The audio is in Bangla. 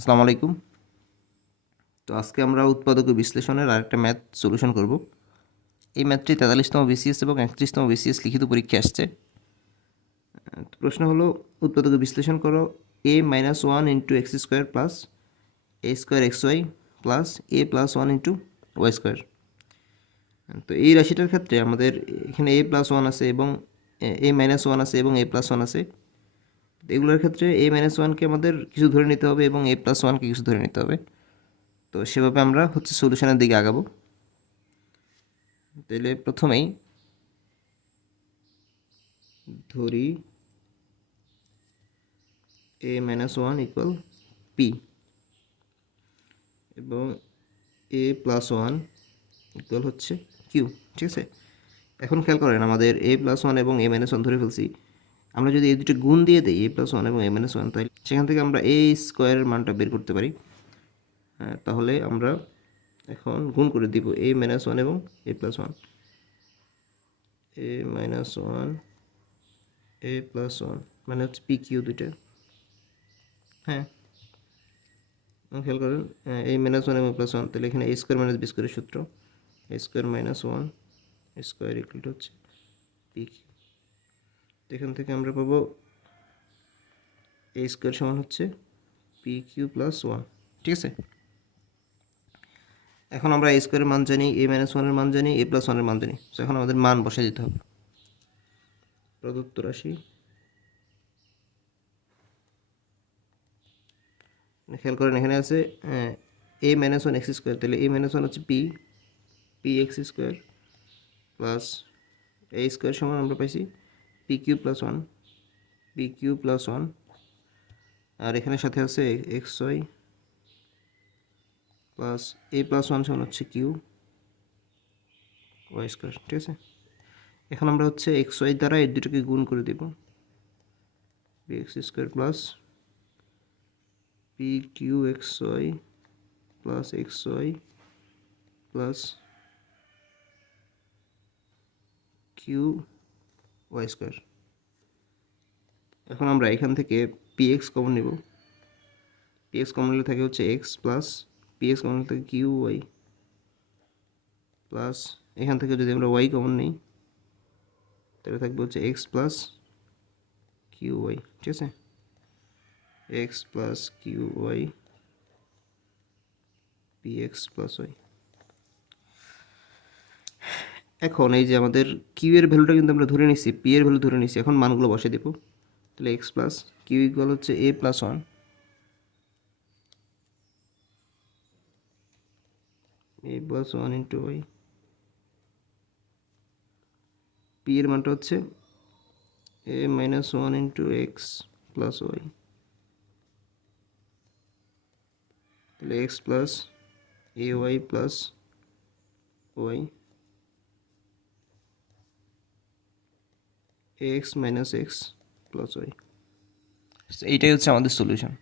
আসসালামু আলাইকুম। তো আজকে আমরা উৎপাদক ও বিশ্লেষণের আরেকটা ম্যাথ সলিউশন করব। এই ম্যাথটি 43তম বিসিএস এবং 31তম বিসিএস লিখিত পরীক্ষা আসছে। তো প্রশ্ন হলো উৎপাদক ও বিশ্লেষণ করো a-1 into x square plus a square x y plus a plus one into y square. তো এই রাশিটার ক্ষেত্রে আমাদের এখানে এ প্লাস ওয়ান আছে এবং a-1 আছে এবং এ প্লাস ওয়ান আছে। এগুলোর ক্ষেত্রে a-1কে আমাদের কিছু ধরে নিতে হবে এবং এ প্লাস ওয়ানকে কিছু ধরে নিতে হবে। তো সেভাবে আমরা সলিউশনের দিকে আগাবো। তাহলে প্রথমেই ধরি a-1 ইকুয়াল পি এবং a+1 ইকুয়াল হচ্ছে কিউ। ঠিক আছে, এখন খেয়াল করেন আমাদের a+1 এবং a-1 ধরে ফেলছি। আমরা যদি এই দুটো গুণ দিয়ে দিই a+1 এবং a-1, তাহলে সেখান থেকে আমরা a স্কোয়ারের মানটা বের করতে পারি। তাহলে আমরা এখন গুণ করে দিব a-1 এবং a+1, a-1 a+1 মানে হচ্ছে পি কিউ দুইটা। হ্যাঁ, খেয়াল করেন a-1 এবং +1, তাহলে এখানে a স্কোয়ার মাইনাস বি স্কোয়ারের সূত্র a square minus 1 square equal to হচ্ছে পি কিউ। এখান থেকে আমরা পাবো a স্কোয়ার সমান হচ্ছে পি কিউ প্লাস 1। ঠিক আছে, এখন আমরা a স্কোয়ারের মান জানি, a-1 মান জানি, a+1 মান জানি। তো এখন আমাদের মান বসাই দিতে হবে। প্রদত্ত রাশি খেয়াল করেন এখানে আছে a-1 এক্স স্কোয়ার, তাহলে a-1 হচ্ছে P x square plus a square সমান আমরা পাইছি পি কিউ প্লাস 1, আর এখানে সাথে আছে এক্স ওয়াই প্লাস a+1 সমান হচ্ছে কিউ ওয়াই স্কোয়ার। ঠিক আছে, এখন আমরা হচ্ছে এক্স ওয়াই দ্বারা এই দুটোকে গুণ করে দেব, p x square plus p q x y plus x y plus Q y square. এখন আমরা এখান থেকে পি এক্স কমন নেব, পি এক্স কমন নিলে থাকে হচ্ছে x plus p x common নিলে থাকে কিউ ওয়াই প্লাস এখান থেকে যদি আমরা ওয়াই কমন নিই তাহলে থাকবে হচ্ছে এক্স প্লাস কিউ ওয়াই। ঠিক আছে, X plus Q Y P X plus Y. এখন এই যে আমাদের কিউ এর ভ্যালুটা কিন্তু আমরা ধরে নিচ্ছি, পি এর ভ্যালু ধরে নিচ্ছি, এখন মানগুলো বসে দেব। তাহলে এক্স প্লাস কিউ ইকুয়াল হচ্ছে a+1 a+1 into Y, P এর মানটা হচ্ছে a-1 into x plus y, তাহলে x plus a y plus y x minus x plus y. এইটাই হচ্ছে আমাদের সলিউশন।